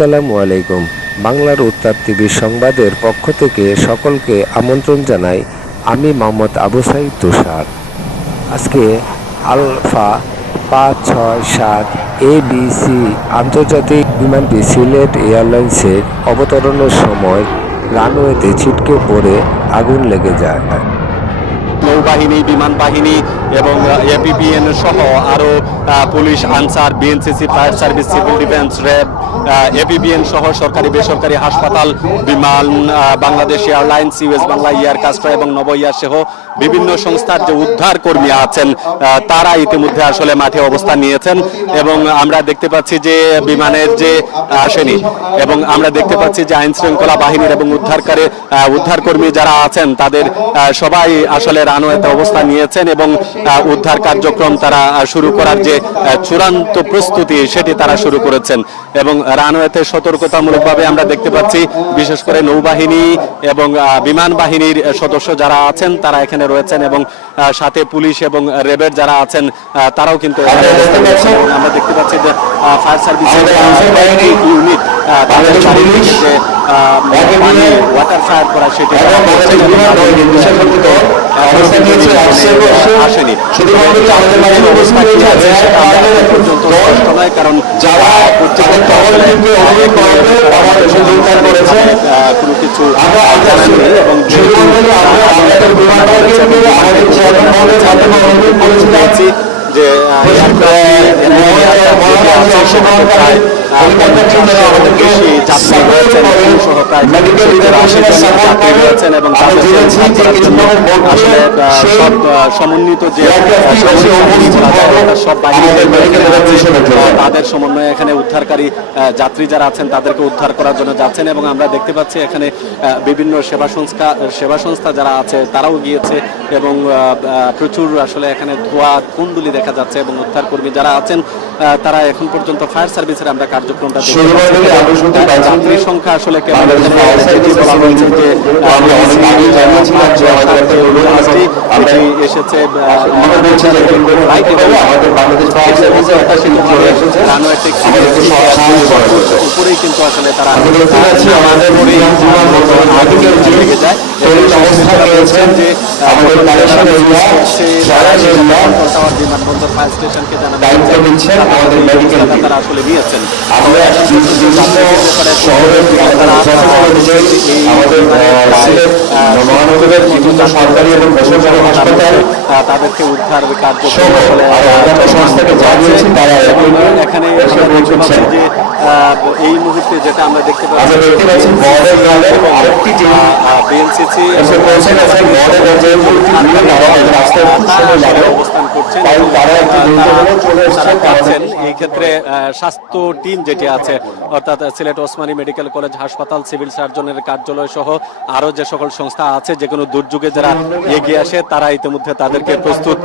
আসসালামু আলাইকুম। বাংলার উত্তর টিভির সংবাদের পক্ষ থেকে সকলকে আমন্ত্রণ জানাই আমি মোহাম্মদ আবু সাইদ তুষার। আজকে আলফা পাঁচ, ছয়, সাত, এ, বি, সি আন্তর্জাতিক বিমানটি সিলেট এয়ারলাইন্সের অবতরণের সময় রানওয়েতে ছিটকে পড়ে আগুন লেগে যায়। নৌবাহিনী বিমান বাহিনী এবং এপিপিএন সহ আরও police, Ansar BNCC fire service, civil defence, RAB APPN সহ সরকারি, বেসরকারি হাসপাতাল, Biman Bangladesh airlines US Bangla, air Astra এবং নব ইয়ার সহ বিভিন্ন সংস্থার যে উদ্ধার কর্মী আছেন তারা ইতিমধ্যে আসলে মাঠে অবস্থান নিয়েছেন এবং আমরা দেখতে পাচ্ছি যে বিমানের যে আসেনি এবং আমরা দেখতে পাচ্ছি যে আইন শৃঙ্খলা বাহিনীর এবং উদ্ধারকারী উদ্ধারকর্মী যারা আছেন, তাদের সবাই আসলে রানওয়েতে অবস্থান নিয়েছেন এবং উদ্ধার কার্যক্রম তারা শুরু করার যে চূড়ান্ত প্রস্তুতি সেটি তারা শুরু করেছেন এবং রানওয়েতে সতর্কতামূলকভাবে আমরা দেখতে পাচ্ছি বিশেষ করে নৌবাহিনী এবং বিমান বাহিনীর সদস্য যারা আছেন তারা এখানে রয়েছেন এবং সাথে পুলিশ এবং র্যাবের যারা আছেন তারাও কিন্তু আমরা দেখতে পাচ্ছি যে ফায়ার সার্ভিসের ইউনিট তাদের পানি ওয়াটার ফায়ার করা সেটি আসেনি। অবস্থা কি আছে সেটা আমরা পর্যন্ত স্পষ্ট নয় কারণ যারা কোনো কিছু এবং যে বেশি যাত্রী রয়েছেন সহ প্রায় আশি জন যাত্রী রয়েছেন এবং তাদের আসলে সব সমন্বিত যে সব সমন্বয়ে এখানে উদ্ধারকারী যাত্রী যারা আছেন তাদেরকে উদ্ধার করার জন্য যাচ্ছেন এবং আমরা দেখতে পাচ্ছি এখানে বিভিন্ন সেবা সংস্থা সেবা সংস্থা যারা আছে তারাও গিয়েছে এবং প্রচুর আসলে এখানে ধোয়া কুণ্ডুলি দেখা যাচ্ছে এবং উদ্ধার কর্মী যারা আছেন আহ, তারা এখন পর্যন্ত ফায়ার সার্ভিসের আমরা কার্যক্রমটা দেখতে পাচ্ছি। যাত্রী সংখ্যা আসলে কেমন এসেছে উপরেই কিন্তু আসলে তারা লেগে যায় যে ফায়ার স্টেশনকে জানানো হয়েছে। তারা আসলে নিয়েছেন সরকারি এবং বেসরকারি হাসপাতাল তাদেরকে উদ্ধার আসলে সংস্থাকে জানিয়েছি তারা এখানে। যে এই মুহূর্তে যেটা আমরা দেখতে পাচ্ছি দেখতে আরেকটি বিএনসিসি এসে পৌঁছে গেছে রাস্তায় অবস্থান এবং, তারা এই ক্ষেত্রে স্বাস্থ্য টিম যেটি আছে অর্থাৎ সিলেট ওসমানী মেডিকেল কলেজ হাসপাতাল সিভিল সার্জনের কার্যালয় সহ আরও যে সকল সংস্থা আছে যে কোনো দুর্যোগে যারা এগিয়ে আসে তারা ইতিমধ্যে তাদেরকে প্রস্তুত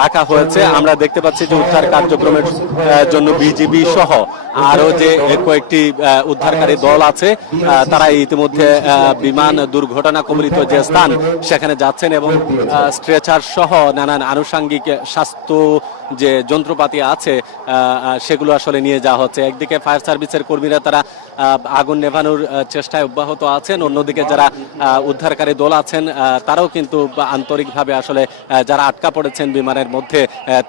রাখা হয়েছে। আমরা দেখতে পাচ্ছি যে উদ্ধার কার্যক্রমের জন্য বিজিবি সহ আরও যে কয়েকটি উদ্ধারকারী দল আছে তারা ইতিমধ্যে বিমান দুর্ঘটনা কবলিত যে স্থান সেখানে যাচ্ছেন এবং স্ট্রেচার সহ নানান আনুষাঙ্গিক স্বাস্থ্য যে যন্ত্রপাতি আছে সেগুলো আসলে নিয়ে যাওয়া হচ্ছে। একদিকে ফায়ার সার্ভিসের কর্মীরা তারা আগুন নেভানোর চেষ্টায় অব্যাহত আছেন, অন্যদিকে যারা উদ্ধারকারী দল আছেন তারাও কিন্তু আন্তরিকভাবে আসলে যারা আটকা পড়েছেন বিমানের মধ্যে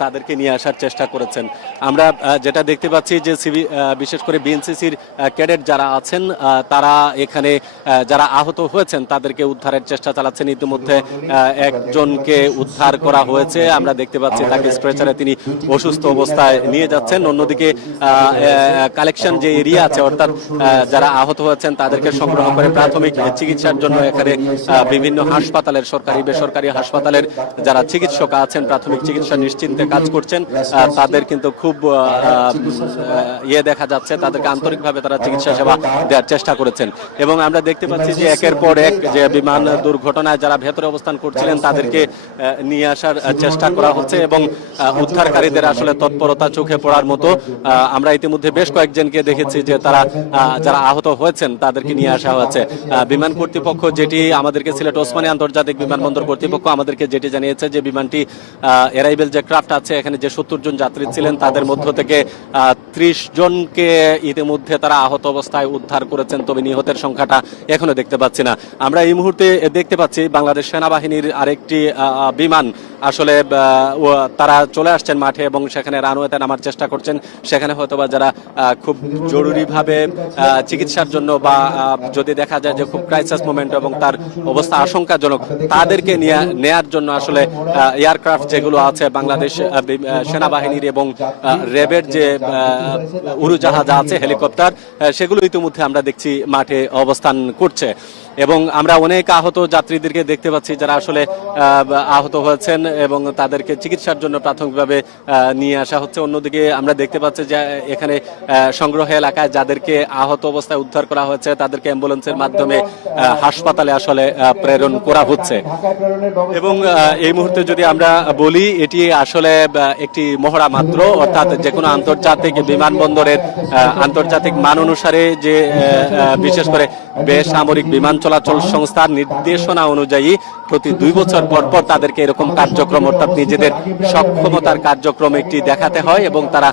তাদেরকে নিয়ে আসার চেষ্টা করেছেন। আমরা যেটা দেখতে পাচ্ছি যে সিভি বিশেষ করে বিএনসিসির ক্যাডেট যারা আছেন তারা এখানে যারা আহত হয়েছেন, তাদেরকে উদ্ধারের চেষ্টা চালাচ্ছেন। ইতিমধ্যে একজনকে উদ্ধার করা হয়েছে। আমরা দেখতে পাচ্ছি তাকে স্ট্রেচারে তিনি অসুস্থ অবস্থায় নিয়ে যাচ্ছেন। অন্যদিকে কালেকশন যে এরিয়া আছে, অর্থাৎ যারা আহত হয়েছেন, তাদেরকে সংগ্রহ করে প্রাথমিক চিকিৎসার জন্য এখানে বিভিন্ন হাসপাতালের সরকারি, বেসরকারি হাসপাতালের যারা চিকিৎসক আছেন, প্রাথমিক চিকিৎসা নিশ্চিন্তে কাজ করছেন তাদের কিন্তু খুব ইয়ে দেখা যাচ্ছে। তাদেরকে আন্তরিকভাবে তারা চিকিৎসা সেবা দেওয়ার চেষ্টা করেছেন। এবং আমরা দেখতে পাচ্ছি যে একের পর এক যে বিমান দুর্ঘটনায় যারা ভেতরে অবস্থান করছিলেন, তাদেরকে নিয়ে আসার চেষ্টা করা হচ্ছে এবং উদ্ধারকারীদের আসলে তৎপরতা চোখে পড়ার মতো আমরা ইতিমধ্যে বেশ কয়েকজনকে দেখেছি যে তারা যারা আহত হয়েছেন তাদেরকে নিয়ে আসা হয়েছে। বিমান কর্তৃপক্ষ যেটি আমাদেরকে সিলেট ওসমানী আন্তর্জাতিক বিমানবন্দর কর্তৃপক্ষ আমাদেরকে যেটি জানিয়েছে যে বিমানটি এরাইবেল যে ক্রাফট আছে, এখানে যে সত্তর জন যাত্রী ছিলেন, তাদের মধ্য থেকে ত্রিশ জনকে ইতিমধ্যে তারা আহত অবস্থায় উদ্ধার করেছেন, তবে নিহতের সংখ্যাটা এখনও দেখতে পাচ্ছি না। আমরা এই মুহূর্তে দেখতে পাচ্ছি বাংলাদেশ সেনাবাহিনীর আরেকটি বিমান আসলে তারা চলে আসছেন মাঠে এবং সেখানে রানওয়েতে নামার চেষ্টা করছেন। সেখানে হয়তোবা যারা খুব জরুরিভাবে চিকিৎসার জন্য বা যদি দেখা যায় যে খুব ক্রাইসিস মোমেন্ট এবং তার অবস্থা আশঙ্কাজনক তাদেরকে নিয়ে নেয়ার জন্য আসলে এয়ারক্রাফট যেগুলো আছে বাংলাদেশ বি- সেনাবাহিনীর এবং আহ, র্যাবের যে উড়োজাহাজ আছে হেলিকপ্টার সেগুলো ইতিমধ্যে আমরা দেখছি মাঠে অবস্থান করছে। এবং আমরা অনেক আহত যাত্রীদেরকে দেখতে পাচ্ছি যারা আসলে আহত হয়েছেন এবং তাদেরকে চিকিৎসার জন্য প্রাথমিকভাবে নিয়ে আসা হচ্ছে। অন্যদিকে আমরা দেখতে পাচ্ছি যে এখানে সংগ্রহ এলাকায় যাদেরকে আহত অবস্থায় উদ্ধার করা হয়েছে, তাদেরকে অ্যাম্বুলেন্সের মাধ্যমে হাসপাতালে আসলে প্রেরণ করা হচ্ছে। এবং এই মুহূর্তে যদি আমরা বলি, এটি আসলে একটি মহড়া মাত্র, অর্থাৎ যে কোনো আন্তর্জাতিক বিমানবন্দরের আন্তর্জাতিক মান অনুসারে যে বিশেষ করে বেসামরিক বিমান চলাচল সংস্থার নির্দেশনা অনুযায়ী প্রতি দুই বছর পর পর তাদেরকে এরকম কার্যক্রম অর্থাৎ নিজেদের সক্ষমতার কার্যক্রম একটি দেখাতে হয় এবং তারা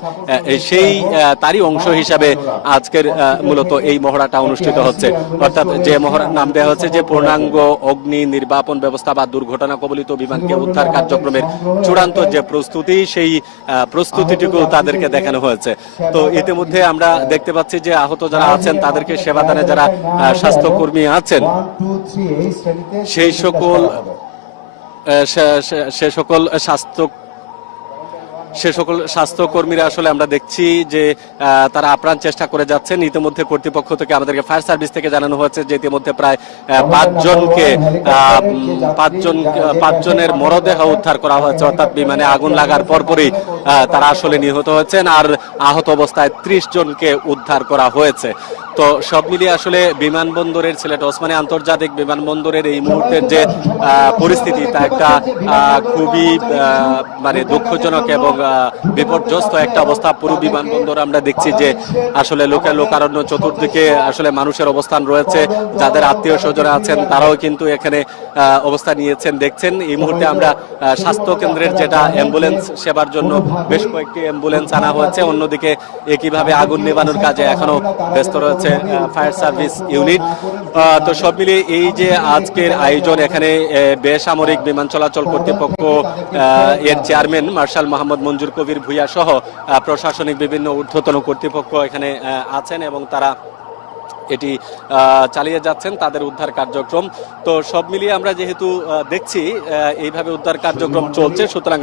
সেই তারই অংশ হিসাবে আজকের মূলত এই মহড়াটা অনুষ্ঠিত হচ্ছে। অর্থাৎ যে মহড়ার নাম দেওয়া হচ্ছে যে পূর্ণাঙ্গ অগ্নি নির্বাপন ব্যবস্থা বা দুর্ঘটনা কবলিত বিমানকে উদ্ধার কার্যক্রমের চূড়ান্ত যে প্রস্তুতি সেই প্রস্তুতিটুকু তাদেরকে দেখানো হয়েছে। তো ইতিমধ্যে আমরা দেখতে পাচ্ছি যে আহত যারা আছেন তাদেরকে সেবাদানে যারা আহ, স্বাস্থ্যকর্মী আছেন সেই সকল সে- সকল স্বাস্থ্য সে সকল স্বাস্থ্যকর্মীরা আসলে আমরা দেখছি যে তারা আপ্রাণ চেষ্টা করে যাচ্ছেন। ইতিমধ্যে কর্তৃপক্ষ থেকে আমাদেরকে ফায়ার সার্ভিস থেকে জানানো হয়েছে যে ইতিমধ্যে প্রায় পাঁচজনকে পাঁচজন পাঁচজনের মরদেহ উদ্ধার করা হয়েছে অর্থাৎ বিমানে আগুন লাগার পরপরই তারা আসলে নিহত হয়েছেন। আর আহত অবস্থায় ত্রিশ জনকে উদ্ধার করা হয়েছে। তো সব মিলিয়ে আসলে বিমানবন্দরের সিলেট ওসমানী আন্তর্জাতিক বিমানবন্দরের এই মুহূর্তের যে পরিস্থিতি তা একটা খুবই মানে দুঃখজনক এবং বিপর্যস্ত একটা অবস্থা। পুরো বিমানবন্দর আমরা দেখছি যে আসলে লোকে লোকারণ্য চতুর্দিকে আসলে মানুষের অবস্থান রয়েছে। যাদের আত্মীয় স্বজন আছেন তারাও কিন্তু এখানে আহ, অবস্থান নিয়েছেন। দেখছেন এই মুহূর্তে আমরা স্বাস্থ্য কেন্দ্রের যেটা অ্যাম্বুলেন্স সেবার জন্য বেশ কয়েকটি অ্যাম্বুলেন্স আনা হয়েছে। অন্যদিকে একইভাবে আগুন নেবানোর কাজে এখনও ব্যস্ত রয়েছে। Fire service unit. তো সব মিলিয়ে এই যে আজকের আয়োজন, এখানে বেসামরিক বিমান চলাচল কর্তৃপক্ষ এর চেয়ারম্যান মার্শাল মোহাম্মদ মঞ্জুর কবির ভুইয়া সহ প্রশাসনিক বিভিন্ন ঊর্ধ্বতন কর্তৃপক্ষ এখানে আছেন এবং তারা এটি চালিয়ে যাচ্ছেন, তাদের উদ্ধার কার্যক্রম। তো সব মিলিয়ে আমরা যেহেতু দেখছি এইভাবে উদ্ধার কার্যক্রম চলছে, সুতরাং